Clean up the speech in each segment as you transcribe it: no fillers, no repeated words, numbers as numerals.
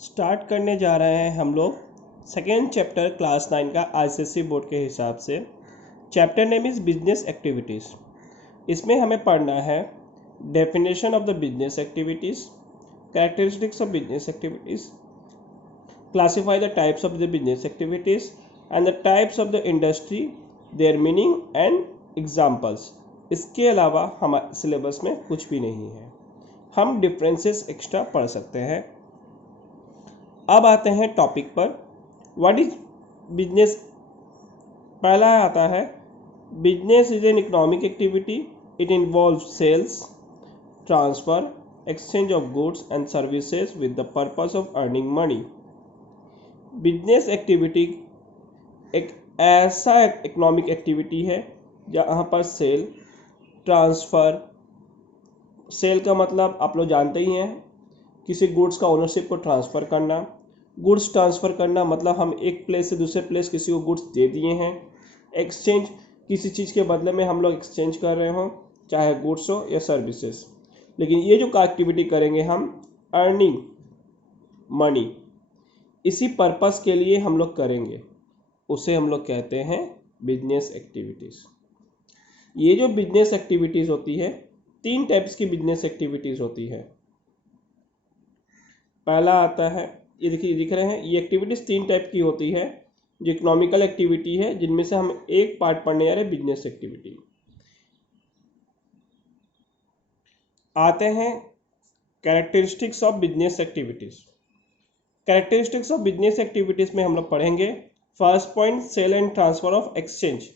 Start करने जा रहे हैं हम लोग सेकेंड चैप्टर क्लास 9 का आईसीएसई बोर्ड के हिसाब से। Chapter name is business activities. इसमें हमें पढ़ना है definition of the business activities, characteristics of business activities, classify the types of the business activities and the types of the industry, there meaning and examples. इसके अलावा हमारे syllabus में कुछ भी नहीं है, हम डिफरेंसेस एक्स्ट्रा पढ़ सकते हैं। अब आते हैं टॉपिक पर। What is business. पहला आता है business is an economic activity. It involve sales, transfer, exchange of goods and services with the purpose of earning money. Business activity एक ऐसा इकोनॉमिक एक्टिविटी है जहाँ पर सेल, ट्रांसफ़र, सेल का मतलब आप लोग जानते ही हैं, किसी गुड्स का ओनरशिप को ट्रांसफ़र करना। गुड्स ट्रांसफ़र करना मतलब हम एक प्लेस से दूसरे प्लेस किसी को गुड्स दे दिए हैं। एक्सचेंज, किसी चीज़ के बदले में हम लोग एक्सचेंज कर रहे हों, चाहे गुड्स हो या सर्विसेज। लेकिन ये जो एक्टिविटी करेंगे हम, अर्निंग मनी, इसी पर्पस के लिए हम लोग करेंगे, उसे हम लोग कहते हैं बिजनेस एक्टिविटीज़। ये जो बिजनेस एक्टिविटीज़ होती है, 3 टाइप्स की बिजनेस एक्टिविटीज़ होती है। पहला आता है, ये देखिए दिख रहे हैं, ये एक्टिविटीज़ 3 टाइप की होती है जो इकोनॉमिकल एक्टिविटी है, जिनमें से हम एक पार्ट पढ़ने जा रहे हैं बिजनेस एक्टिविटी। आते हैं characteristics of business activities. Characteristics of business activities में हम लोग पढ़ेंगे first point, sale and transfer of exchange.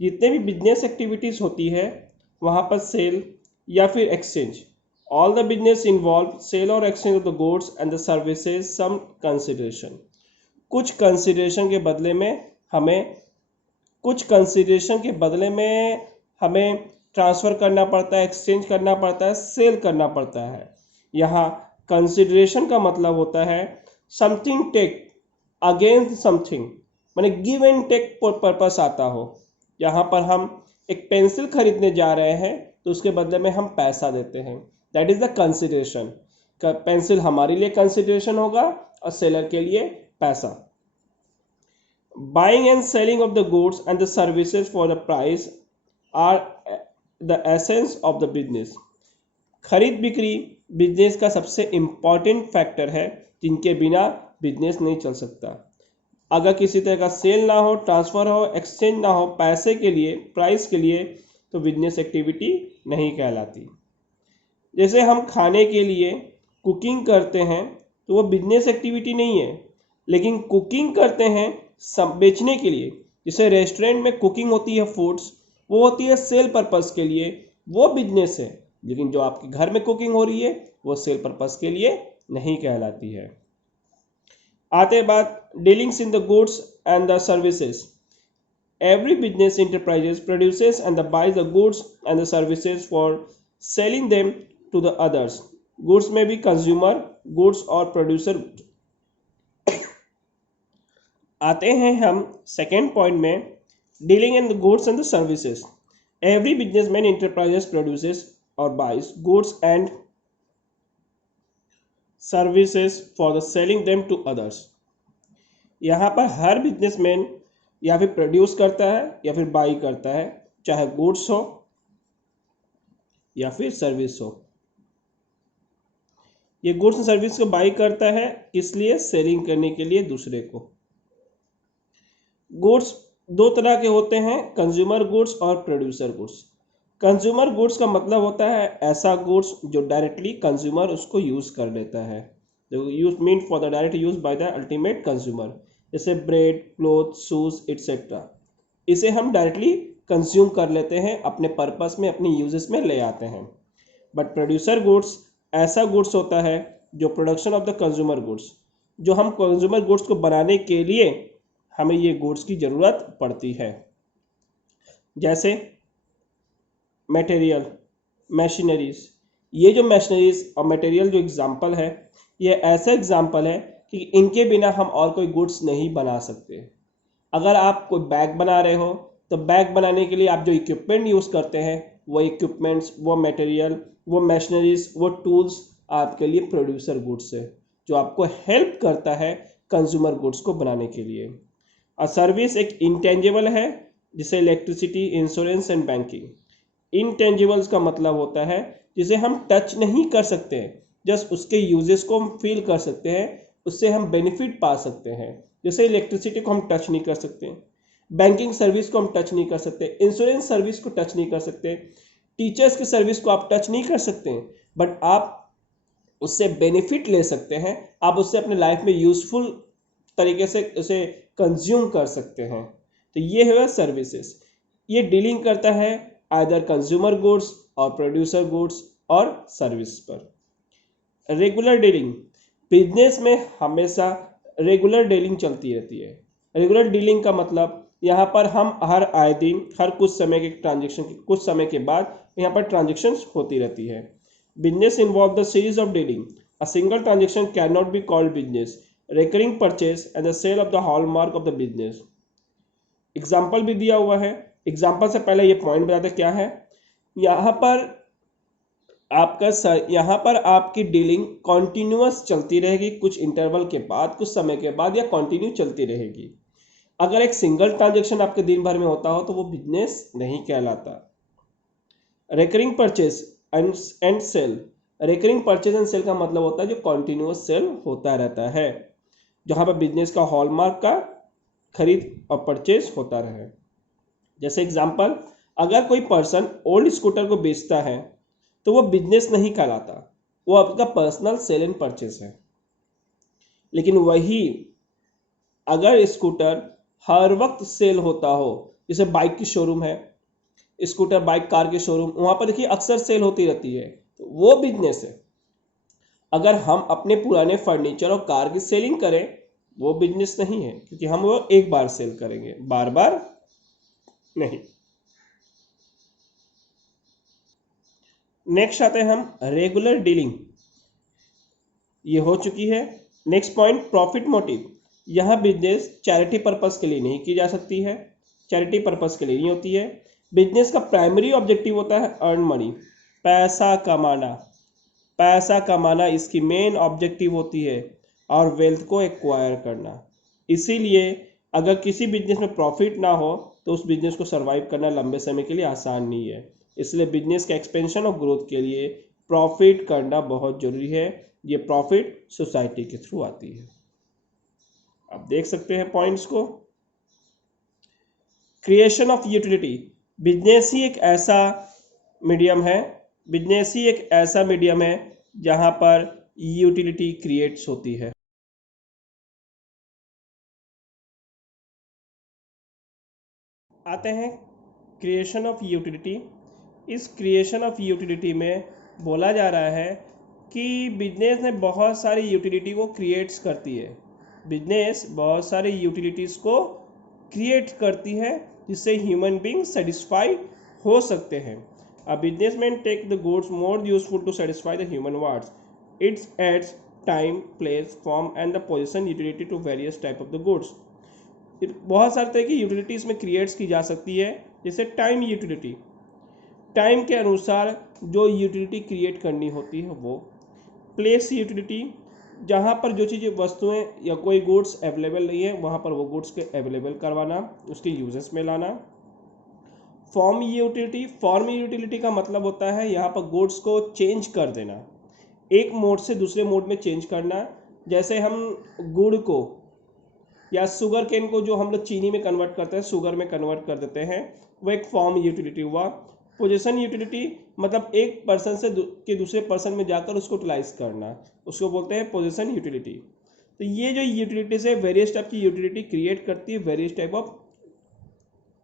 जितने भी बिजनेस एक्टिविटीज़ होती है वहाँ पर सेल या फिर exchange, all the business involve sale or exchange of the goods and the services, some consideration। कुछ कंसिडरेशन के बदले में हमें ट्रांसफ़र करना पड़ता है, एक्सचेंज करना पड़ता है, सेल करना पड़ता है। यहाँ कंसिडरेशन का मतलब होता है समथिंग टेक अगेंस्ट समथिंग, माने गिव एंड टेक पर्पस आता हो। यहाँ पर हम एक पेंसिल खरीदने जा रहे हैं तो उसके बदले में हम पैसा देते हैं, that is the consideration. Pencil हमारे लिए कंसिडरेशन होगा और सेलर के लिए पैसा। Buying and selling of the goods and the services for the price are the essence of the business. खरीद बिक्री बिजनेस का सबसे इम्पॉर्टेंट फैक्टर है, जिनके बिना बिजनेस नहीं चल सकता। अगर किसी तरह का सेल ना हो, ट्रांसफ़र हो, एक्सचेंज ना हो पैसे के लिए, प्राइस के लिए, तो बिजनेस एक्टिविटी नहीं कहलाती। जैसे हम खाने के लिए कुकिंग करते हैं तो वो बिजनेस एक्टिविटी नहीं है, लेकिन कुकिंग करते हैं सब बेचने के लिए। जैसे रेस्टोरेंट में कुकिंग होती है फूड्स, वो होती है सेल पर्पस के लिए, वो बिजनेस है। लेकिन जो आपके घर में कुकिंग हो रही है वो सेल पर्पस के लिए नहीं कहलाती है। आते बात dealings in the goods and the services. Every business enterprise produces and buys the goods and the services for selling them to the others. Goods may be consumer goods or producer goods. आते हैं हम second point में, dealing in the goods and the services. Every businessman enterprises produces or buys goods and services for the selling them to others। यहाँ पर हर businessman या फिर produce करता है या फिर बाई करता है, चाहे गुड्स हो या फिर सर्विस हो। ये गुड्स एंड सर्विस को बाई करता है, किस लिए? सेलिंग करने के लिए दूसरे को। गुड्स 2 तरह के होते हैं, कंज्यूमर गुड्स और प्रोड्यूसर गुड्स। कंज्यूमर गुड्स का मतलब होता है ऐसा गुड्स जो डायरेक्टली कंज्यूमर उसको यूज़ कर लेता है, use mean for the direct use by the ultimate consumer, जैसे ब्रेड, क्लोथ, शूज़ एट्सेट्रा। इसे हम डायरेक्टली कंज्यूम कर लेते हैं, अपने पर्पस में, अपने यूजेस में ले आते हैं। बट प्रोड्यूसर गुड्स ऐसा गुड्स होता है जो production of the consumer goods, जो हम कंज्यूमर गुड्स को बनाने के लिए हमें ये गुड्स की ज़रूरत पड़ती है। जैसे मटेरियल, मशीनरीज। ये जो मशीनरीज और मटेरियल जो एग्जाम्पल है, ये ऐसा एग्जाम्पल है कि इनके बिना हम और कोई गुड्स नहीं बना सकते। अगर आप कोई बैग बना रहे हो तो बैग बनाने के लिए आप जो इक्विपमेंट यूज़ करते हैं, वो इक्विपमेंट्स, वो मटेरियल, वो मशीनरीज, वो टूल्स आपके लिए प्रोड्यूसर गुड्स है। जो आपको हेल्प करता है कंज्यूमर गुड्स को बनाने के लिए। अ सर्विस एक इंटेंजिबल है, जिसे electricity, insurance and banking. Intangibles का मतलब होता है जिसे हम टच नहीं कर सकते हैं, जस्ट उसके यूजेस को हम फील कर सकते हैं, उससे हम बेनिफिट पा सकते हैं। जैसे इलेक्ट्रिसिटी को हम टच नहीं कर सकते, बैंकिंग सर्विस को हम टच नहीं कर सकते, इंश्योरेंस सर्विस को टच नहीं कर सकते, टीचर्स की सर्विस को आप टच नहीं कर सकते, बट आप उससे बेनिफिट ले सकते हैं, आप उससे अपने लाइफ में यूजफुल तरीके से उसे कंज्यूम कर सकते हैं। तो ये है सर्विसेज। ये डीलिंग करता है आइदर कंज्यूमर गुड्स और प्रोड्यूसर गुड्स और सर्विस पर। रेगुलर डीलिंग, बिजनेस में हमेशा रेगुलर डीलिंग चलती रहती है। रेगुलर डीलिंग का मतलब यहाँ पर हम हर आए दिन, हर कुछ समय के ट्रांजेक्शन के कुछ समय के बाद यहाँ पर ट्रांजेक्शन्स होती रहती है। Business involve the series of dealing. A single transaction can not be called business. Recurring purchase and the sale of the hallmark of the business. Example भी दिया हुआ है। एग्जाम्पल से पहले ये पॉइंट बताते क्या है। यहाँ पर यहाँ पर आपकी डीलिंग कॉन्टिन्यूअस चलती रहेगी, कुछ इंटरवल के बाद, कुछ समय के बाद, या कॉन्टिन्यू चलती रहेगी। अगर एक सिंगल ट्रांजेक्शन आपके दिन भर में होता हो तो वो बिजनेस नहीं कहलाता। Recurring purchase and sale. Recurring purchase and sale का मतलब होता है जो कॉन्टिन्यूअस सेल होता रहता है, जहां पर बिजनेस का हॉलमार्क का खरीद और परचेज होता रहे। जैसे एग्जांपल, अगर कोई पर्सन ओल्ड स्कूटर को बेचता है तो वो बिजनेस नहीं कहलाता, वो आपका पर्सनल सेल एंड परचेज है। लेकिन वही अगर स्कूटर हर वक्त सेल होता हो, जैसे बाइक की शोरूम है, स्कूटर बाइक कार के शोरूम, वहां पर देखिए अक्सर सेल होती रहती है, तो वो बिजनेस है। अगर हम अपने पुराने फर्नीचर और कार की सेलिंग करें, वो बिजनेस नहीं है, क्योंकि हम वो एक बार सेल करेंगे, बार बार नहीं। नेक्स्ट आते हैं हम रेगुलर डीलिंग, ये हो चुकी है। Next point, profit motive. यह बिजनेस चैरिटी पर्पस के लिए नहीं की जा सकती है, चैरिटी पर्पस के लिए नहीं होती है। बिजनेस का प्राइमरी ऑब्जेक्टिव होता है अर्न मनी, पैसा कमाना। पैसा कमाना इसकी मेन ऑब्जेक्टिव होती है, और वेल्थ को एक्वायर करना। इसीलिए अगर किसी बिजनेस में प्रॉफिट ना हो तो उस बिजनेस को सर्वाइव करना लंबे समय के लिए आसान नहीं है। इसलिए बिजनेस के एक्सपेंशन और ग्रोथ के लिए प्रॉफिट करना बहुत जरूरी है। ये प्रॉफिट सोसाइटी के थ्रू आती है। आप देख सकते हैं पॉइंट्स को। Creation of utility. बिजनेस ही एक ऐसा मीडियम है, बिजनेस ही एक ऐसा मीडियम है जहां पर यूटिलिटी क्रिएट्स होती है। आते हैं क्रिएशन ऑफ यूटिलिटी। इस क्रिएशन ऑफ यूटिलिटी में बोला जा रहा है कि बिजनेस ने बहुत सारी यूटिलिटी को क्रिएट्स करती है। बिजनेस बहुत सारी यूटिलिटीज़ को क्रिएट करती है जिससे ह्यूमन बींग सेटिस्फाई हो सकते हैं। A businessman take the goods more useful to satisfy the human wants. It's adds time, place, form and the position utility to various type of the goods. बहुत सारे तरह की यूटिलिटीज़ में creates की जा सकती है, जैसे टाइम यूटिलिटी। टाइम के अनुसार जो यूटिलिटी क्रिएट करनी होती है वो। प्लेस यूटिलिटी, जहाँ पर जो चीज़ें, वस्तुएं या कोई गुड्स अवेलेबल नहीं है वहाँ पर वो गुड्स के अवेलेबल करवाना, उसके यूजेस में लाना। Form utility. फॉर्म यूटिलिटी का मतलब होता है यहाँ पर गुड्स को चेंज कर देना, एक मोड से दूसरे मोड में चेंज करना। जैसे हम गुड़ को या शुगर केन को जो हम लोग चीनी में कन्वर्ट करते हैं, शुगर में कन्वर्ट कर देते हैं, वो एक फॉर्म यूटिलिटी हुआ। पोजीशन यूटिलिटी मतलब एक पर्सन से के दूसरे पर्सन में जाकर उसको यूटिलाइज करना, उसको बोलते हैं पोजीशन यूटिलिटी। तो ये जो यूटिलिटीज है, वेरियस टाइप की यूटिलिटी क्रिएट करती है, various type of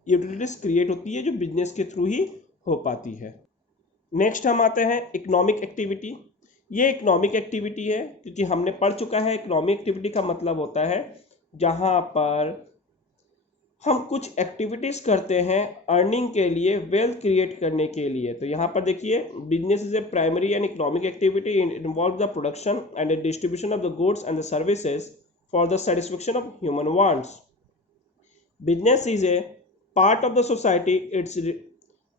utilities create होती है जो बिजनेस के थ्रू ही हो पाती है। नेक्स्ट हम आते हैं इकोनॉमिक एक्टिविटी। ये इकोनॉमिक एक्टिविटी है क्योंकि हमने पढ़ चुका है इकोनॉमिक एक्टिविटी का मतलब होता है जहाँ पर हम कुछ एक्टिविटीज़ करते हैं अर्निंग के लिए, वेल्थ क्रिएट करने के लिए। तो यहाँ पर देखिए, business is a primary and economic activity, involve the production and the distribution of the goods and the services for the satisfaction of human wants. Business is a part of the society, it's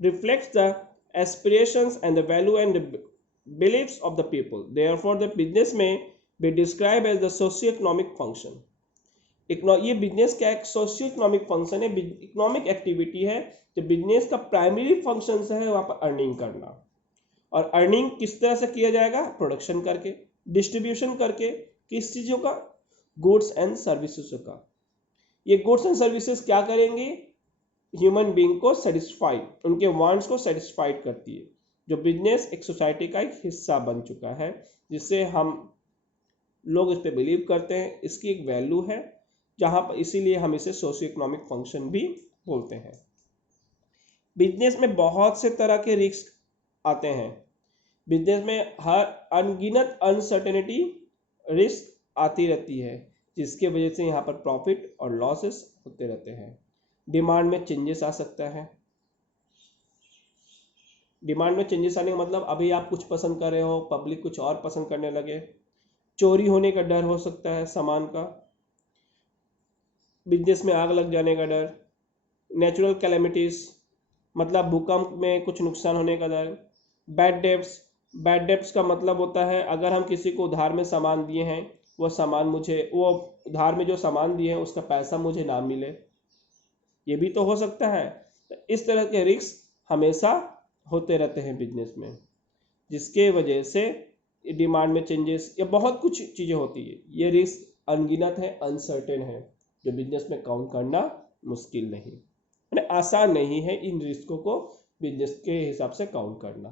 reflects the aspirations and the value and the beliefs of the people. Therefore the business में be describe as the socio economic function. ये business क्या है? Socio economic function है, economic activity है। जो business का primary function है वहाँ पर अर्निंग करना। और अर्निंग किस तरह से किया जाएगा? प्रोडक्शन करके, डिस्ट्रीब्यूशन करके। किस चीज़ों का? गुड्स एंड सर्विसेज का। ये गुड्स एंड सर्विसेज क्या करेंगे? ह्यूमन बीइंग को सेटिस्फाइड, उनके वांट्स को सेटिस्फाइड करती है। जो बिजनेस एक सोसाइटी का एक हिस्सा बन चुका है, जिससे हम लोग इस पे बिलीव करते हैं, इसकी एक वैल्यू है, जहाँ पर इसीलिए हम इसे सोशियो इकोनॉमिक फंक्शन भी बोलते हैं। बिजनेस में बहुत से तरह के रिस्क आते हैं। बिजनेस में हर अनगिनत अनसर्टेनिटी रिस्क आती रहती है, जिसके वजह से यहाँ पर प्रॉफिट और लॉसेस होते रहते हैं। डिमांड में चेंजेस आ सकता है। डिमांड में चेंजेस आने का मतलब अभी आप कुछ पसंद कर रहे हो, पब्लिक कुछ और पसंद करने लगे। चोरी होने का डर हो सकता है सामान का, बिजनेस में आग लग जाने का डर, नेचुरल कैलेमिटीज मतलब भूकंप में कुछ नुकसान होने का डर, बैड डेब्ट्स। बैड डेब्ट्स का मतलब होता है अगर हम किसी को उधार में सामान दिए हैं, वो उधार में जो सामान दिए हैं उसका पैसा मुझे ना मिले, ये भी तो हो सकता है। इस तरह के रिस्क हमेशा होते रहते हैं बिजनेस में, जिसके वजह से डिमांड में चेंजेस या बहुत कुछ चीज़ें होती है। ये रिस्क अनगिनत है, अनसर्टेन है, जो बिजनेस में काउंट करना मुश्किल नहीं, यानी आसान नहीं है इन रिस्कों को बिजनेस के हिसाब से काउंट करना।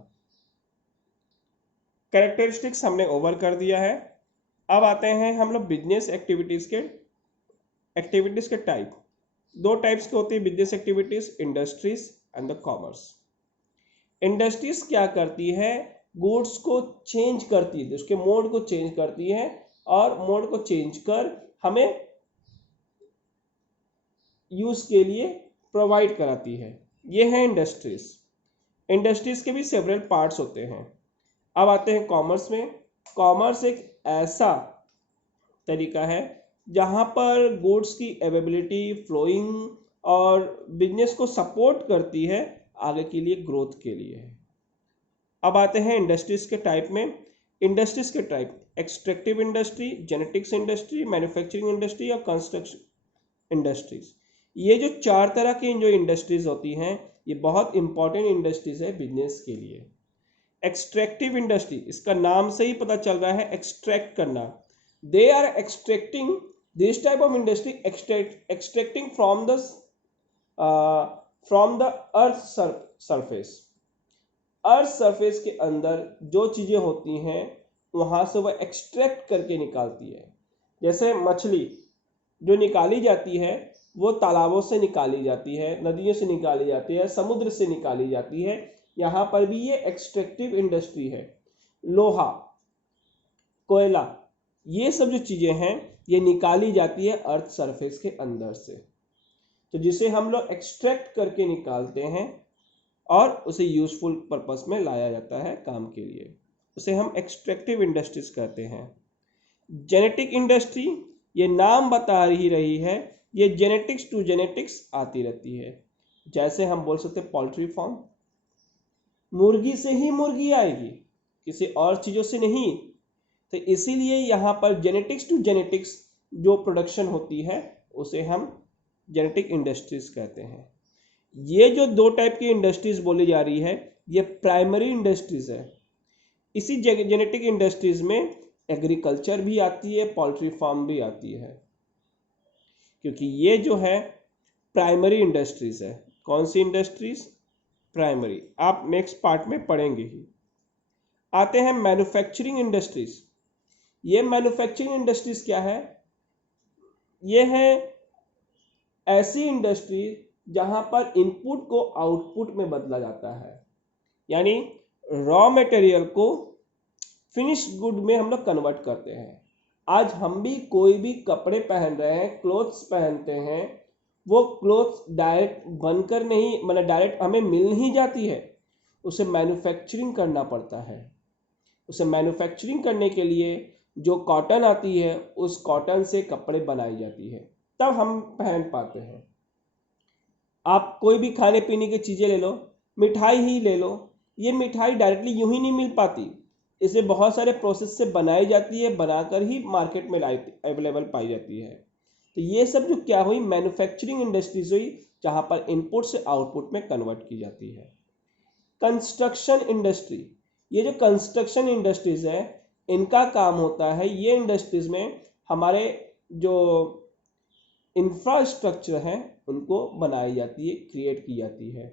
कैरेक्टरिस्टिक्स हमने ओवर कर दिया है। अब आते हैं हम लोग बिजनेस एक्टिविटीज़ के टाइप। दो टाइप्स के होती है business activities, industries and the commerce. Industries क्या करती है? गुड्स को चेंज करती है, उसके मोड को चेंज करती है, और मोड को चेंज कर हमें यूज के लिए प्रोवाइड कराती है। ये है इंडस्ट्रीज। इंडस्ट्रीज के भी सेवरल पार्ट्स होते हैं। अब आते हैं कॉमर्स में। कॉमर्स एक ऐसा तरीका है जहाँ पर गुड्स की अवेलेबिलिटी, फ्लोइंग और बिजनेस को सपोर्ट करती है आगे के लिए, ग्रोथ के लिए। अब आते हैं इंडस्ट्रीज के टाइप में। इंडस्ट्रीज के type: extractive industry, genetics industry, manufacturing industry और कंस्ट्रक्शन इंडस्ट्रीज। ये जो चार तरह की जो इंडस्ट्रीज होती हैं, ये बहुत इंपॉर्टेंट इंडस्ट्रीज है बिजनेस के लिए। एक्सट्रैक्टिव इंडस्ट्री, इसका नाम से ही पता चल रहा है एक्सट्रैक्ट करना। They are extracting, this type of industry extracting from the earth surface. Earth surface के अंदर जो चीज़ें होती हैं वहाँ से वह एक्सट्रैक्ट करके निकालती है। जैसे मछली जो निकाली जाती है वो तालाबों से निकाली जाती है, नदियों से निकाली जाती है, समुद्र से निकाली जाती है। यहाँ पर भी ये एक्सट्रैक्टिव इंडस्ट्री है। लोहा, कोयला, ये सब जो चीज़ें हैं ये निकाली जाती है अर्थ सरफेस के अंदर से, तो जिसे हम लोग एक्सट्रैक्ट करके निकालते हैं और उसे यूजफुल पर्पस में लाया जाता है काम के लिए, उसे हम एक्सट्रैक्टिव इंडस्ट्रीज कहते हैं। जेनेटिक इंडस्ट्री, ये नाम बता ही रही है, ये जेनेटिक्स टू जेनेटिक्स आती रहती है। जैसे हम बोल सकते हैं पोल्ट्री फार्म, मुर्गी से ही मुर्गी आएगी, किसी और चीज़ों से नहीं। तो इसीलिए यहाँ पर जेनेटिक्स टू जेनेटिक्स जो प्रोडक्शन होती है उसे हम जेनेटिक इंडस्ट्रीज कहते हैं। ये जो दो टाइप की इंडस्ट्रीज बोली जा रही है ये प्राइमरी इंडस्ट्रीज है। इसी जेनेटिक इंडस्ट्रीज में एग्रीकल्चर भी आती है, पोल्ट्री फार्म भी आती है, क्योंकि ये जो है प्राइमरी इंडस्ट्रीज है। कौन सी इंडस्ट्रीज? प्राइमरी। आप नेक्स्ट पार्ट में पढ़ेंगे ही। आते हैं मैन्युफैक्चरिंग इंडस्ट्रीज। ये मैन्युफैक्चरिंग इंडस्ट्रीज क्या है? ये है ऐसी इंडस्ट्री जहां पर इनपुट को आउटपुट में बदला जाता है, यानी रॉ मटेरियल को फिनिश गुड में हम लोग कन्वर्ट करते हैं। आज हम भी कोई भी कपड़े पहन रहे हैं, क्लोथ्स पहनते हैं, वो क्लोथ्स डायरेक्ट बनकर नहीं, मतलब डायरेक्ट हमें मिल नहीं जाती है, उसे मैन्युफैक्चरिंग करना पड़ता है। उसे मैन्युफैक्चरिंग करने के लिए जो कॉटन आती है उस कॉटन से कपड़े बनाई जाती है, तब हम पहन पाते हैं। आप कोई भी खाने पीने की चीज़ें ले लो, मिठाई ही ले लो, ये मिठाई डायरेक्टली यूं ही नहीं मिल पाती, इसे बहुत सारे प्रोसेस से बनाई जाती है, बनाकर ही मार्केट में अवेलेबल पाई जाती है। तो ये सब जो क्या हुई, मैन्युफैक्चरिंग इंडस्ट्रीज हुई, जहाँ पर इनपुट से आउटपुट में कन्वर्ट की जाती है। कंस्ट्रक्शन इंडस्ट्री, ये जो कंस्ट्रक्शन इंडस्ट्रीज है इनका काम होता है, ये इंडस्ट्रीज में हमारे जो इंफ्रास्ट्रक्चर हैं उनको बनाई जाती है, क्रिएट की जाती है।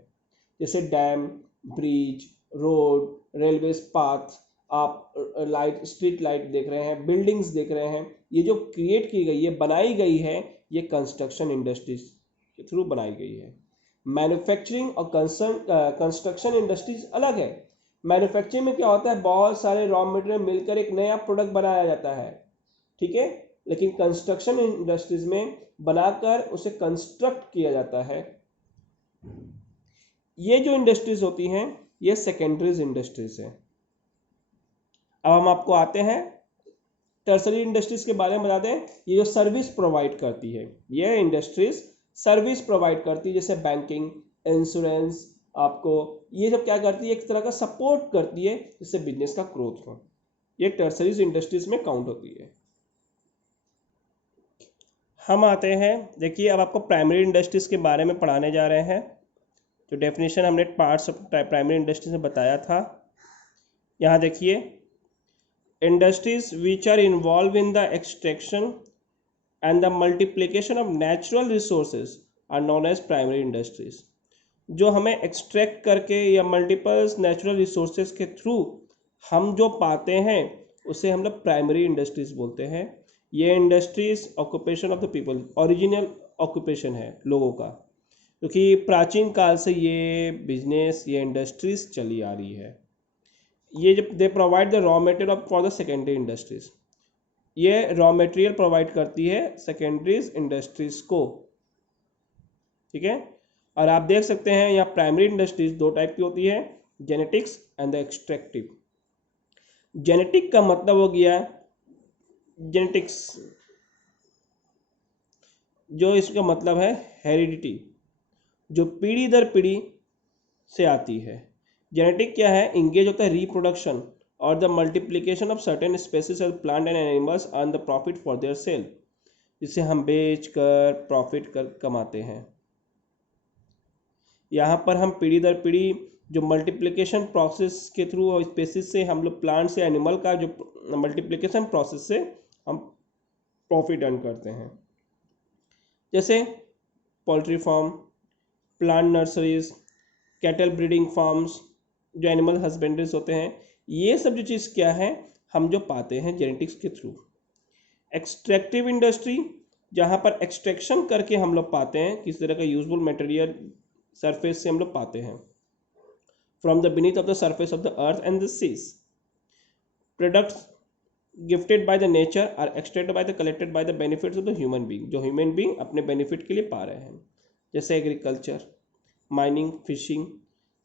जैसे dam, bridge, road, railway path, आप लाइट, स्ट्रीट लाइट देख रहे हैं, बिल्डिंग्स देख रहे हैं, ये जो क्रिएट की गई है, बनाई गई है, ये कंस्ट्रक्शन इंडस्ट्रीज के थ्रू बनाई गई है। मैन्युफैक्चरिंग और कंस्ट्रक्शन इंडस्ट्रीज अलग है। मैन्युफैक्चरिंग में क्या होता है, बहुत सारे रॉ मटेरियल मिलकर एक नया प्रोडक्ट बनाया जाता है, ठीक है। लेकिन कंस्ट्रक्शन इंडस्ट्रीज में बनाकर उसे कंस्ट्रक्ट किया जाता है। ये जो इंडस्ट्रीज होती हैं ये सेकेंडरीज इंडस्ट्रीज है। अब हम आपको आते हैं टर्सरी इंडस्ट्रीज के बारे में बता दें। ये जो सर्विस प्रोवाइड करती है, ये इंडस्ट्रीज सर्विस प्रोवाइड करती है, जैसे बैंकिंग, इंश्योरेंस, आपको ये सब क्या करती है, एक तरह का सपोर्ट करती है जिससे बिजनेस का ग्रोथ हो। ये टर्सरीज इंडस्ट्रीज में काउंट होती है। हम आते हैं, देखिए अब आपको प्राइमरी इंडस्ट्रीज के बारे में पढ़ाने जा रहे हैं। जो डेफिनेशन हमने पार्ट्स ऑफ प्राइमरी इंडस्ट्रीज में बताया था, यहाँ देखिए, industries which are involve in the extraction and the multiplication of natural resources are known as primary industries. जो हमें एक्सट्रैक्ट करके या मल्टीपल्स नेचुरल रिसोर्सेज के थ्रू हम जो पाते हैं उसे हम लोग प्राइमरी इंडस्ट्रीज बोलते हैं। ये industries occupation of the people, original occupation है लोगों का, क्योंकि प्राचीन काल से ये बिजनेस, ये इंडस्ट्रीज चली आ रही है। ये जब they provide the raw material for the secondary industries, ये रॉ मटेरियल प्रोवाइड करती है सेकेंडरीज इंडस्ट्रीज को, ठीक है। और आप देख सकते हैं यहाँ प्राइमरी इंडस्ट्रीज दो टाइप की होती है, genetics and the extractive. Genetic का मतलब हो गया, जेनेटिक्स जो इसका मतलब है हेरिडिटी, जो पीढ़ी दर पीढ़ी से आती है। जेनेटिक क्या है, इंगेज होता है रिप्रोडक्शन और the multiplication of certain species of plant and animals earn the profit for their sale, जिसे हम बेच कर प्रॉफिट कर कमाते हैं। यहाँ पर हम पीढ़ी दर पीढ़ी जो मल्टीप्लिकेशन प्रोसेस के थ्रू और स्पेसीज से हम लोग प्लांट से एनिमल का जो मल्टीप्लिकेशन प्रोसेस से हम प्रॉफिट अर्न करते हैं। जैसे poultry farm, plant nurseries, cattle breeding farms, जो एनिमल हस्बेंड्रीज होते हैं, ये सब जो चीज़ क्या है हम जो पाते हैं जेनेटिक्स के थ्रू। एक्सट्रैक्टिव इंडस्ट्री, जहाँ पर एक्सट्रैक्शन करके हम लोग पाते हैं, किस तरह का यूजफुल मटेरियल सरफेस से हम लोग पाते हैं, from the beneath of the surface of the earth and the seas. Products gifted by the nature are extracted by the collected by the benefits of the human being, जो human being अपने benefit के लिए पा रहे हैं। जैसे agriculture, mining, fishing,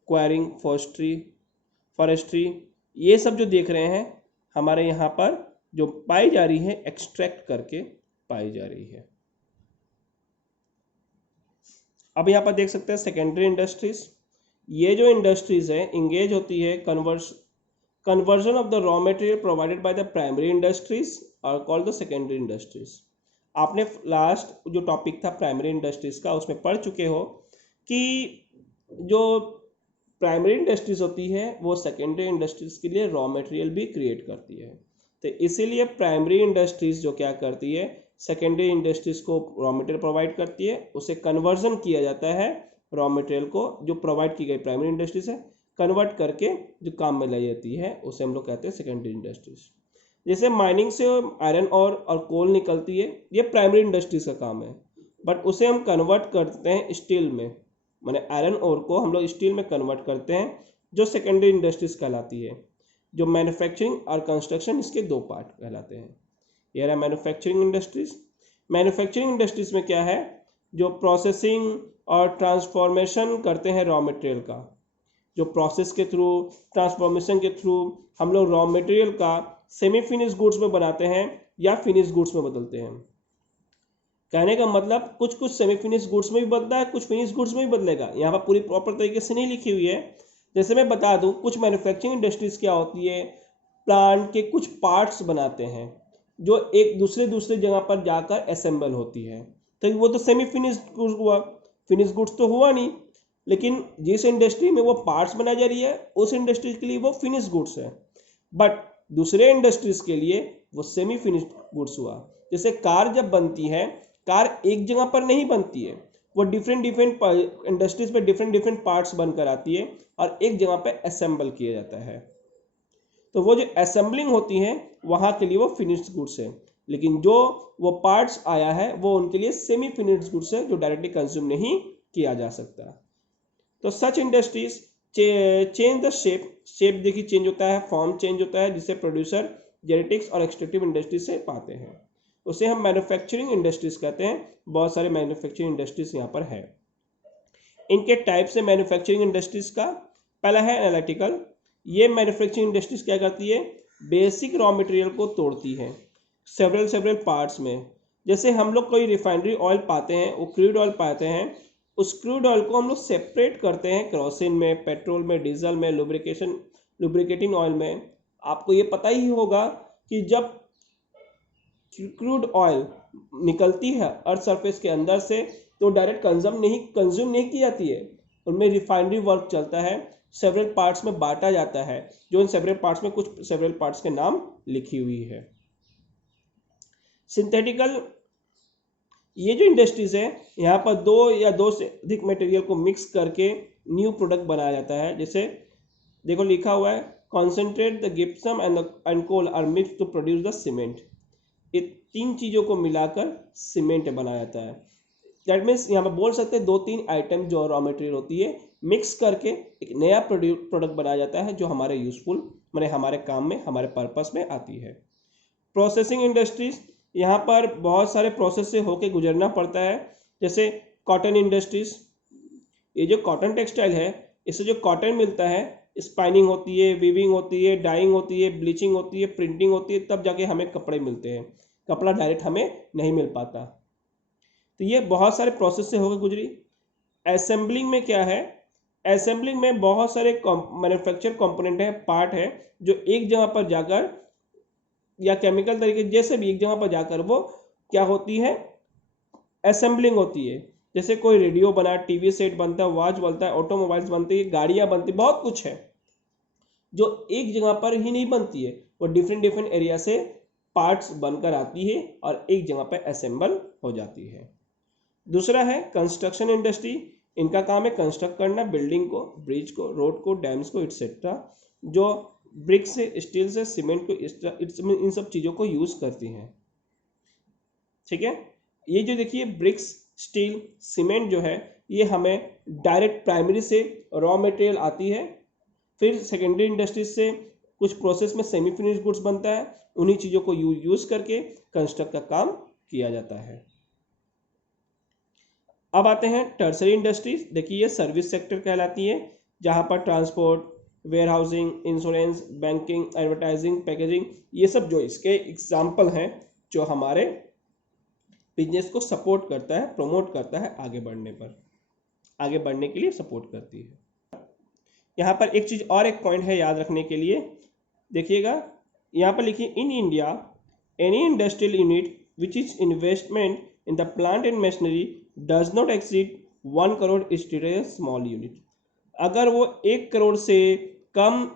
quarrying, forestry, ये सब जो देख रहे हैं हमारे यहाँ पर जो पाई जा रही है, एक्सट्रैक्ट करके पाई जा रही है। अब यहाँ पर देख सकते हैं सेकेंडरी इंडस्ट्रीज। ये जो इंडस्ट्रीज है इंगेज होती है conversion of the raw material provided by the primary industries और कॉल्ड द सेकेंडरी इंडस्ट्रीज। आपने लास्ट जो टॉपिक था प्राइमरी इंडस्ट्रीज का, उसमें पढ़ चुके हो कि जो प्राइमरी इंडस्ट्रीज होती है वो सेकेंडरी इंडस्ट्रीज के लिए रॉ मटेरियल भी क्रिएट करती है। तो इसीलिए प्राइमरी इंडस्ट्रीज जो क्या करती है, सेकेंडरी इंडस्ट्रीज को रॉ मटेरियल प्रोवाइड करती है, उसे कन्वर्जन किया जाता है रॉ मटेरियल को जो प्रोवाइड की गई प्राइमरी इंडस्ट्री से कन्वर्ट करके जो काम में लाई जाती है उसे हम लोग कहते हैं सेकेंडरी इंडस्ट्रीज। जैसे माइनिंग से आयरन और कोल निकलती है, ये प्राइमरी इंडस्ट्रीज का काम है, बट उसे हम कन्वर्ट करते हैं स्टील में, माने आयरन ओर को हम लोग स्टील में कन्वर्ट करते हैं, जो सेकेंडरी इंडस्ट्रीज कहलाती है। जो मैन्युफैक्चरिंग और कंस्ट्रक्शन, इसके दो पार्ट कहलाते हैं। ये रहा मैन्युफैक्चरिंग इंडस्ट्रीज। मैन्युफैक्चरिंग इंडस्ट्रीज में क्या है, जो प्रोसेसिंग और ट्रांसफॉर्मेशन करते हैं रॉ मटेरियल का, जो प्रोसेस के थ्रू, ट्रांसफॉर्मेशन के थ्रू हम लोग रॉ मटेरियल का सेमी फिनिश गुड्स में बनाते हैं या फिनिश गुड्स में बदलते हैं। कहने का मतलब कुछ कुछ सेमी फिनिश गुड्स में भी बदलता है, कुछ फिनिश गुड्स में भी बदलेगा। यहाँ पर पूरी प्रॉपर तरीके से नहीं लिखी हुई है। जैसे मैं बता दूं, कुछ मैन्युफैक्चरिंग इंडस्ट्रीज क्या होती है, प्लांट के कुछ पार्ट्स बनाते हैं जो एक दूसरे जगह पर जाकर असेंबल होती है, तो वो तो सेमी फिनिश्ड गुड्स हुआ, फिनिश गुड्स तो हुआ नहीं। लेकिन जिस इंडस्ट्री में वो पार्ट्स बनाई जा रही है उस इंडस्ट्री के लिए वो फिनिश गुड्स है, बट दूसरे इंडस्ट्रीज के लिए वो सेमी फिनिश्ड गुड्स हुआ। जैसे कार जब बनती है, कार एक जगह पर नहीं बनती है, वो डिफरेंट इंडस्ट्रीज में डिफरेंट पार्ट्स बनकर आती है और एक जगह पे असेंबल किया जाता है। तो वो जो असेंबलिंग होती है वहाँ के लिए वो फिनिश्ड गुड्स है, लेकिन जो वो पार्ट्स आया है वो उनके लिए सेमी फिनिश्ड गुड्स है जो डायरेक्टली कंज्यूम नहीं किया जा सकता। तो सच इंडस्ट्रीज चेंज द शेप देखिए चेंज होता है, फॉर्म चेंज होता है, जिसे प्रोड्यूसर जेनेटिक्स और एक्सट्रैक्टिव इंडस्ट्रीज से पाते हैं, उसे हम मैन्युफैक्चरिंग इंडस्ट्रीज कहते हैं। बहुत सारे मैन्युफैक्चरिंग इंडस्ट्रीज यहाँ पर है। इनके टाइप से मैन्युफैक्चरिंग इंडस्ट्रीज का पहला है एनालिटिकल। ये मैन्युफैक्चरिंग इंडस्ट्रीज क्या करती है, बेसिक रॉ मटेरियल को तोड़ती है सेवरल पार्ट्स में। जैसे हम लोग कोई रिफाइनरी ऑयल पाते हैं, वो क्रूड ऑयल पाते हैं, उस क्रूड ऑयल को हम लोग सेपरेट करते हैं केरोसिन में, पेट्रोल में, डीजल में, लुब्रिकेटिंग ऑयल में। आपको ये पता ही होगा कि जब क्रूड ऑयल निकलती है अर्थ सरफेस के अंदर से तो डायरेक्ट कंज्यूम नहीं की जाती है, उनमें रिफाइनरी वर्क चलता है, सेवरल पार्ट्स में बांटा जाता है, जो इन सेवरल पार्ट्स में कुछ सेवरल पार्ट्स के नाम लिखी हुई है। सिंथेटिकल, ये जो इंडस्ट्रीज है यहाँ पर दो से अधिक मटेरियल को मिक्स करके न्यू प्रोडक्ट बनाया जाता है। जैसे देखो लिखा हुआ है, concentrate the gypsum and coal are mix to produce the cement. ये तीन चीज़ों को मिलाकर सीमेंट बनाया जाता है। दैट मीन्स यहाँ पर बोल सकते हैं 2-3 आइटम जो रॉ मटेरियल होती है मिक्स करके एक नया प्रोडक्ट बनाया जाता है जो हमारे यूजफुल माने हमारे काम में, हमारे पर्पस में आती है। प्रोसेसिंग इंडस्ट्रीज, यहाँ पर बहुत सारे प्रोसेस से होके गुजरना पड़ता है। जैसे कॉटन इंडस्ट्रीज, ये जो कॉटन टेक्सटाइल है, इससे जो कॉटन मिलता है, स्पाइनिंग होती है, वीविंग होती है, डाइंग होती है, ब्लीचिंग होती है, प्रिंटिंग होती है, तब जाके हमें कपड़े मिलते हैं। कपड़ा डायरेक्ट हमें नहीं मिल पाता। तो ये बहुत सारे प्रोसेस से होकर गुजरी। असेंबलिंग में क्या है, असेंबलिंग में बहुत सारे मैन्युफैक्चर कंपोनेंट है, पार्ट है, जो एक जगह पर जाकर या केमिकल तरीके जैसे भी एक जगह पर जाकर वो क्या होती है, असेंबलिंग होती है। जैसे कोई रेडियो बना, टीवी सेट बनता है, वॉच बनता है, ऑटोमोबाइल्स बनती है, गाड़ियाँ बनती, बहुत कुछ है जो एक जगह पर ही नहीं बनती है, वो डिफरेंट एरिया से पार्ट्स बनकर आती है और एक जगह पर असेंबल हो जाती है। दूसरा है कंस्ट्रक्शन इंडस्ट्री। इनका काम है कंस्ट्रक्ट करना, बिल्डिंग को, ब्रिज को, रोड को, डैम्स को, एटसेट्रा, जो ब्रिक से, स्टील से, सीमेंट को, इन सब चीज़ों को यूज़ करती हैं। ठीक है, ये जो देखिए ब्रिक्स, स्टील, सीमेंट जो है, ये हमें डायरेक्ट प्राइमरी से रॉ मटेरियल आती है, फिर सेकेंडरी इंडस्ट्रीज से कुछ प्रोसेस में सेमी फिनिश गुड्स बनता है, उन्हीं चीज़ों को यूज़ करके कंस्ट्रक्ट का काम किया जाता है। अब आते हैं टर्सरी इंडस्ट्रीज। देखिए ये सर्विस सेक्टर कहलाती है, जहाँ पर transport, warehousing, insurance, banking, advertising, packaging, ये सब जो इसके एग्जाम्पल हैं जो हमारे बिजनेस को सपोर्ट करता है, प्रमोट करता है, आगे बढ़ने के लिए सपोर्ट करती है। यहाँ पर एक चीज़ और, एक पॉइंट है याद रखने के लिए, देखिएगा यहाँ पर लिखिए, in India any industrial unit which is investment in the plant and machinery does not exceed 1 crore is a small unit. अगर वो 1 करोड़ से कम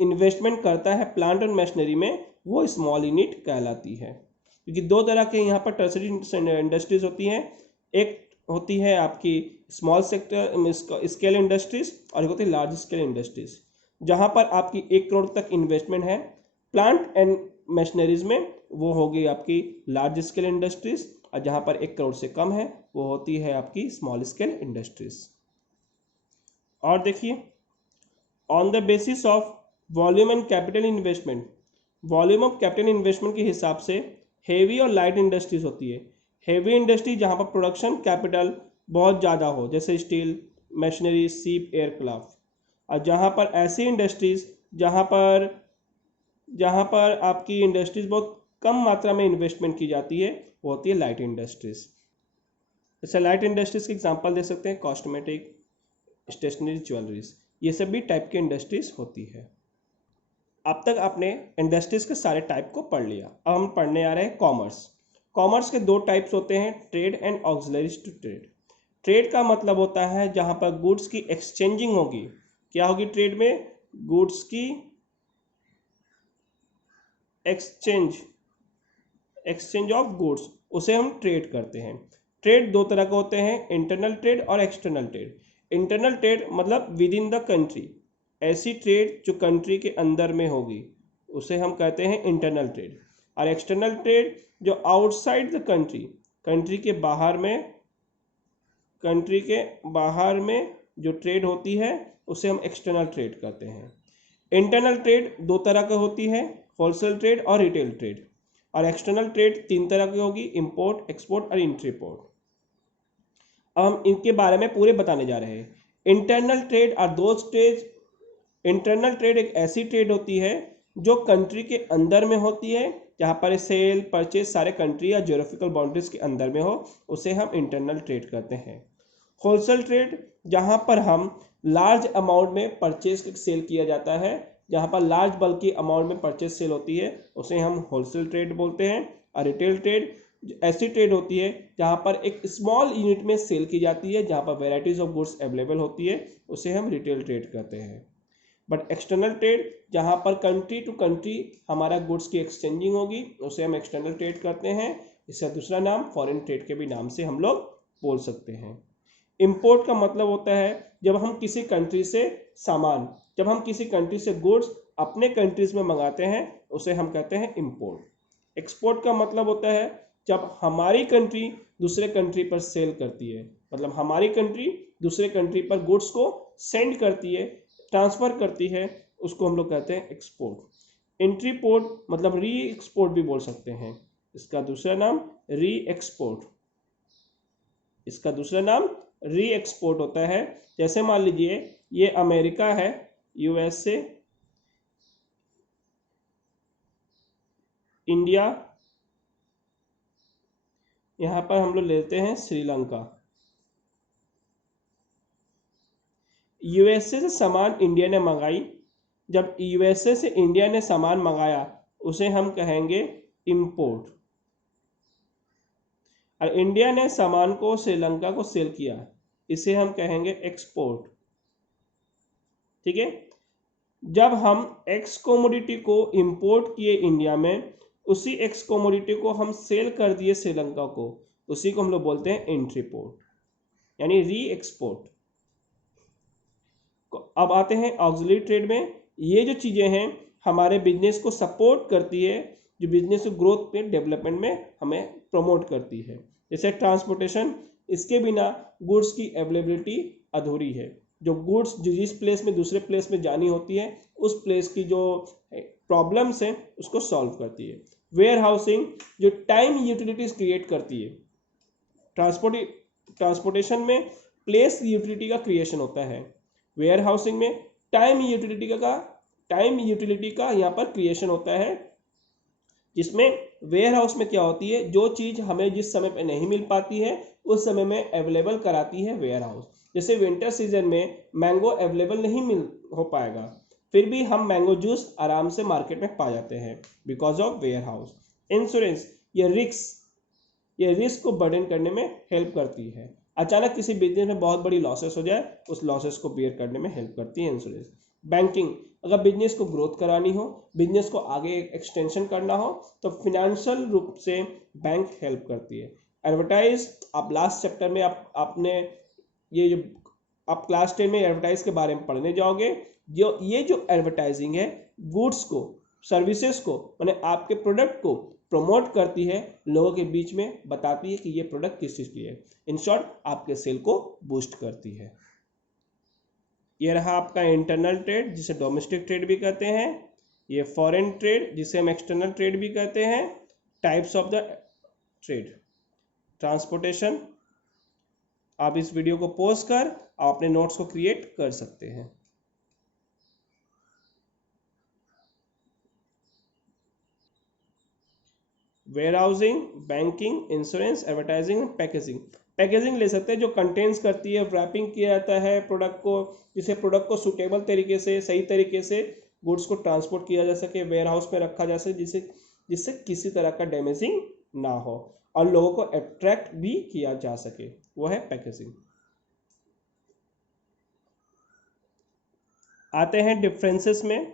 इन्वेस्टमेंट करता है प्लांट और मशीनरी में, वो स्मॉल यूनिट कहलाती है। क्योंकि दो तरह के यहाँ पर टर्सरी इंडस्ट्रीज होती हैं, एक होती है आपकी स्मॉल सेक्टर स्केल इंडस्ट्रीज और एक होती है लार्ज स्केल इंडस्ट्रीज। जहाँ पर आपकी 1 करोड़ तक इन्वेस्टमेंट है प्लांट एंड मशीनरीज में, वो होगी आपकी लार्ज स्केल इंडस्ट्रीज, और जहाँ पर 1 करोड़ से कम है वो होती है आपकी स्मॉल स्केल इंडस्ट्रीज। और देखिए, on the basis of volume and capital investment, volume of capital investment के हिसाब से हेवी और लाइट इंडस्ट्रीज होती है। हेवी इंडस्ट्री जहाँ पर प्रोडक्शन कैपिटल बहुत ज़्यादा हो, जैसे स्टील, मशीनरी, शिप, एयरक्राफ्ट, और जहाँ पर ऐसी इंडस्ट्रीज जहाँ पर आपकी इंडस्ट्रीज बहुत कम मात्रा में इन्वेस्टमेंट की जाती है, वो होती है लाइट इंडस्ट्रीज। जैसे लाइट इंडस्ट्रीज के एग्जांपल दे सकते हैं कॉस्मेटिक, स्टेशनरी, ज्वेलरीज, ये सभी टाइप की इंडस्ट्रीज होती है। अब तक आपने इंडस्ट्रीज के सारे टाइप को पढ़ लिया। अब हम पढ़ने आ रहे हैं कॉमर्स। कॉमर्स के दो टाइप्स होते हैं, trade and auxiliaries to trade. Trade का मतलब होता है जहां पर गुड्स की एक्सचेंजिंग होगी। क्या होगी ट्रेड में? गुड्स की एक्सचेंज ऑफ गुड्स, उसे हम ट्रेड करते हैं। ट्रेड दो तरह के होते हैं, इंटरनल ट्रेड और एक्सटर्नल ट्रेड। इंटरनल ट्रेड मतलब विद इन द कंट्री, ऐसी ट्रेड जो कंट्री के अंदर में होगी उसे हम कहते हैं इंटरनल ट्रेड। और एक्सटर्नल ट्रेड जो आउटसाइड द कंट्री, कंट्री के बाहर में जो ट्रेड होती है उसे हम एक्सटर्नल ट्रेड कहते हैं। इंटरनल ट्रेड दो तरह की होती है, होलसेल ट्रेड और रिटेल ट्रेड। और एक्सटर्नल ट्रेड तीन तरह की होगी, इंपोर्ट, एक्सपोर्ट और इंट्रीपोर्ट। अब हम इनके बारे में पूरे बताने जा रहे हैं। इंटरनल ट्रेड और दोज ट्रेड, इंटरनल ट्रेड एक ऐसी ट्रेड होती है जो कंट्री के अंदर में होती है, जहाँ पर सेल परचेज सारे कंट्री या ज्योग्राफिकल बाउंड्रीज के अंदर में हो, उसे हम इंटरनल ट्रेड कहते हैं। होलसेल ट्रेड जहाँ पर हम लार्ज अमाउंट में परचेज सेल किया जाता है, जहाँ पर लार्ज बल्कि अमाउंट में परचेज सेल होती है, उसे हम होलसेल ट्रेड बोलते हैं। और रिटेल ट्रेड ऐसी ट्रेड होती है जहाँ पर एक स्मॉल यूनिट में सेल की जाती है, जहाँ पर वेराइटीज ऑफ गुड्स अवेलेबल होती है, उसे हम रिटेल ट्रेड कहते हैं। बट एक्सटर्नल ट्रेड जहाँ पर कंट्री टू कंट्री हमारा गुड्स की एक्सचेंजिंग होगी, उसे हम एक्सटर्नल ट्रेड करते हैं। इसका दूसरा नाम फॉरेन ट्रेड के भी नाम से हम लोग बोल सकते हैं। इंपोर्ट का मतलब होता है जब हम किसी कंट्री से गुड्स अपने कंट्रीज में मंगाते हैं, उसे हम कहते हैं इंपोर्ट। एक्सपोर्ट का मतलब होता है जब हमारी कंट्री दूसरे कंट्री पर सेल करती है, मतलब हमारी कंट्री दूसरे कंट्री पर गुड्स को सेंड करती है, ट्रांसफर करती है, उसको हम लोग कहते हैं एक्सपोर्ट। एंट्री पोर्ट मतलब री एक्सपोर्ट भी बोल सकते हैं, इसका दूसरा नाम री एक्सपोर्ट होता है। जैसे मान लीजिए ये अमेरिका है, यूएसए, इंडिया, यहाँ पर हम लोग लेते हैं श्रीलंका। यूएसए से सामान इंडिया ने मंगाई, जब यूएसए से इंडिया ने सामान मंगाया उसे हम कहेंगे इंपोर्ट। और इंडिया ने सामान को श्रीलंका को सेल किया, इसे हम कहेंगे एक्सपोर्ट। ठीक है, जब हम एक्स कोमोडिटी को इंपोर्ट किए इंडिया में, उसी एक्स कोमोडिटी को हम सेल कर दिए श्रीलंका को, उसी को हम लोग बोलते हैं एंट्री पोर्ट यानी री एक्सपोर्ट। अब आते हैं ऑक्सिलरी ट्रेड में। ये जो चीज़ें हैं हमारे बिजनेस को सपोर्ट करती है, जो बिजनेस ग्रोथ में डेवलपमेंट में हमें प्रमोट करती है। जैसे ट्रांसपोर्टेशन, इसके बिना गुड्स की अवेलेबिलिटी अधूरी है। जो गुड्स जिस प्लेस में दूसरे प्लेस में जानी होती है, उस प्लेस की जो प्रॉब्लम्स हैं उसको सॉल्व करती है। वेयर हाउसिंग जो टाइम यूटिलिटीज क्रिएट करती है। ट्रांसपोर्टेशन में प्लेस यूटिलिटी का क्रिएशन होता है, वेयर हाउसिंग में टाइम यूटिलिटी का यहाँ पर क्रिएशन होता है। जिसमें वेयर हाउस में क्या होती है, जो चीज़ हमें जिस समय पे नहीं मिल पाती है उस समय में अवेलेबल कराती है वेयर हाउस। जैसे विंटर सीजन में मैंगो अवेलेबल नहीं मिल हो पाएगा, फिर भी हम मैंगो जूस आराम से मार्केट में पा जाते हैं because of warehouse. Insurance, ये रिस्क को बर्डन करने में हेल्प करती है। अचानक किसी बिजनेस में बहुत बड़ी लॉसेस हो जाए, उस लॉसेस को बेयर करने में हेल्प करती है इंश्योरेंस। बैंकिंग, अगर बिजनेस को ग्रोथ करानी हो, बिजनेस को आगे एक्सटेंशन करना हो, तो फिनेंशियल रूप से बैंक हेल्प करती है। एडवर्टाइज, आप लास्ट चैप्टर में आपने ये जो आप क्लास 10 में एडवर्टाइज के बारे में पढ़ने जाओगे। जो एडवर्टाइजिंग है गुड्स को, सर्विसेज को, मैंने आपके प्रोडक्ट को प्रमोट करती है, लोगों के बीच में बताती है कि ये प्रोडक्ट किस चीज़ की है। इन शॉर्ट आपके सेल को बूस्ट करती है। ये रहा आपका इंटरनल ट्रेड जिसे डोमेस्टिक ट्रेड भी कहते हैं, ये फॉरेन ट्रेड जिसे हम एक्सटर्नल ट्रेड भी कहते हैं। Types of the trade, transportation. आप इस वीडियो को पॉज कर आप अपने नोट्स को क्रिएट कर सकते हैं। Warehousing, banking, insurance, advertising, packaging. Packaging ले सकते हैं जो कंटेंट्स करती है, रैपिंग किया जाता है प्रोडक्ट को, जिसे प्रोडक्ट को सुटेबल तरीके से, सही तरीके से गुड्स को ट्रांसपोर्ट किया जा सके, वेयर हाउस में रखा जा सके, जिससे जिससे किसी तरह का डैमेजिंग ना हो और लोगों को अट्रैक्ट भी किया जा सके, वो है पैकेजिंग। आते हैं डिफरेंसेस में।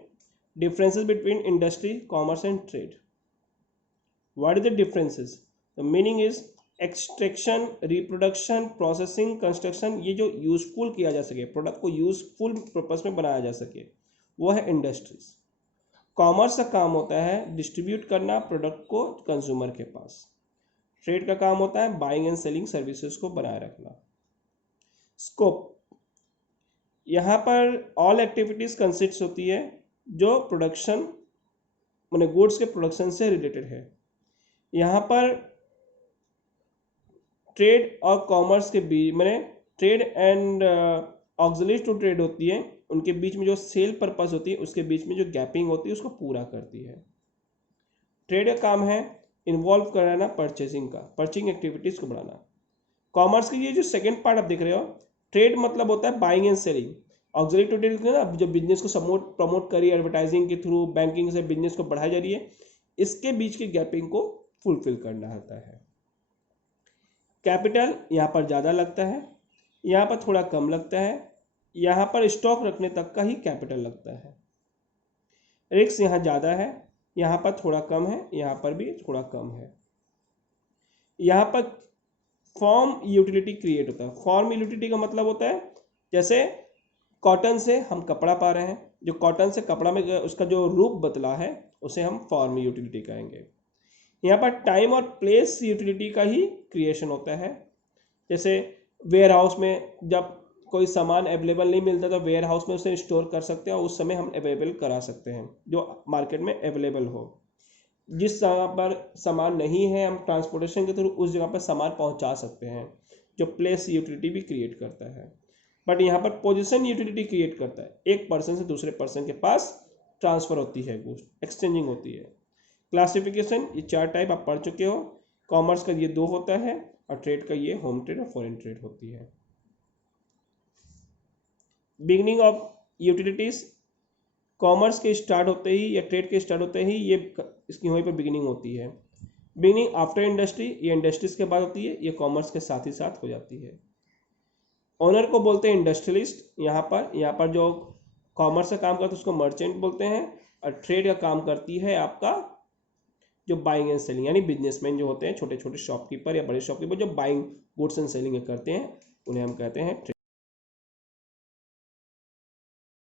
Differences between industry, commerce and trade. What is the differences? The meaning is extraction, reproduction, processing, construction. ये जो यूजफुल किया जा सके, प्रोडक्ट को यूजफुल पर्पस में बनाया जा सके, वो है इंडस्ट्रीज। कॉमर्स का काम होता है डिस्ट्रीब्यूट करना प्रोडक्ट को कंज्यूमर के पास। ट्रेड का काम होता है बाइंग एंड सेलिंग सर्विसेज को बनाए रखना। स्कोप, यहाँ पर ऑल एक्टिविटीज कंसिस्ट होती है जो प्रोडक्शन माने गुड्स के प्रोडक्शन से रिलेटेड है। यहाँ पर ट्रेड और कॉमर्स के बीच माने trade and auxiliary to trade होती है, उनके बीच में जो सेल पर्पस होती है उसके बीच में जो गैपिंग होती है उसको पूरा करती है। ट्रेड का काम है इन्वॉल्व कराना परचेसिंग का, परचेसिंग एक्टिविटीज को बढ़ाना। कॉमर्स की ये जो सेकंड पार्ट आप देख रहे हो, ट्रेड मतलब होता है buying and selling. Auxiliary to trade ना जो बिजनेस को प्रमोट करी एडवर्टाइजिंग के थ्रू, बैंकिंग से बिजनेस को बढ़ाई जा रही है, इसके बीच की गैपिंग को फुलफिल करना होता है। कैपिटल यहाँ पर ज़्यादा लगता है, यहाँ पर थोड़ा कम लगता है, यहाँ पर स्टॉक रखने तक का ही कैपिटल लगता है। रिस्क यहाँ ज़्यादा है, यहाँ पर थोड़ा कम है, यहाँ पर भी थोड़ा कम है। यहाँ पर फॉर्म यूटिलिटी क्रिएट होता है। फॉर्म यूटिलिटी का मतलब होता है जैसे कॉटन से हम कपड़ा पा रहे हैं, जो कॉटन से कपड़ा में उसका जो रूप बदला है उसे हम फॉर्म यूटिलिटी कहेंगे। यहाँ पर टाइम और प्लेस यूटिलिटी का ही क्रिएशन होता है। जैसे वेयर हाउस में जब कोई सामान अवेलेबल नहीं मिलता तो वेयर हाउस में उसे स्टोर कर सकते हैं और उस समय हम अवेलेबल करा सकते हैं जो मार्केट में अवेलेबल हो। जिस जगह पर सामान नहीं है हम ट्रांसपोर्टेशन के थ्रू उस जगह पर सामान पहुंचा सकते हैं, जो प्लेस यूटिलिटी भी क्रिएट करता है। बट यहाँ पर पोजीशन यूटिलिटी क्रिएट करता है, एक पर्सन से दूसरे पर्सन के पास ट्रांसफर होती है, गुड्स एक्सचेंजिंग होती है। क्लासिफिकेशन, ये 4 टाइप आप पढ़ चुके हो। कॉमर्स का ये 2 होता है और ट्रेड का ये होम ट्रेड और फॉरेन ट्रेड होती है। बिगनिंग ऑफ यूटिलिटीज, कॉमर्स के स्टार्ट होते ही या ट्रेड के स्टार्ट होते ही ये इसकी वहीं पर बिगिनिंग होती है। बिगिनिंग आफ्टर इंडस्ट्री, ये इंडस्ट्रीज के बाद होती है, ये कॉमर्स के साथ ही साथ हो जाती है। ओनर को बोलते हैं इंडस्ट्रियलिस्ट। यहाँ पर जो कॉमर्स का काम करते हैं उसको मर्चेंट बोलते हैं और ट्रेड का काम करती है आपका जो बाइंग एंड सेलिंग, यानी बिजनेसमैन जो होते हैं, छोटे छोटे शॉपकीपर या बड़े शॉपकीपर जो बाइंग गुड्स एंड सेलिंग करते हैं, उन्हें हम कहते हैं ट्रेड।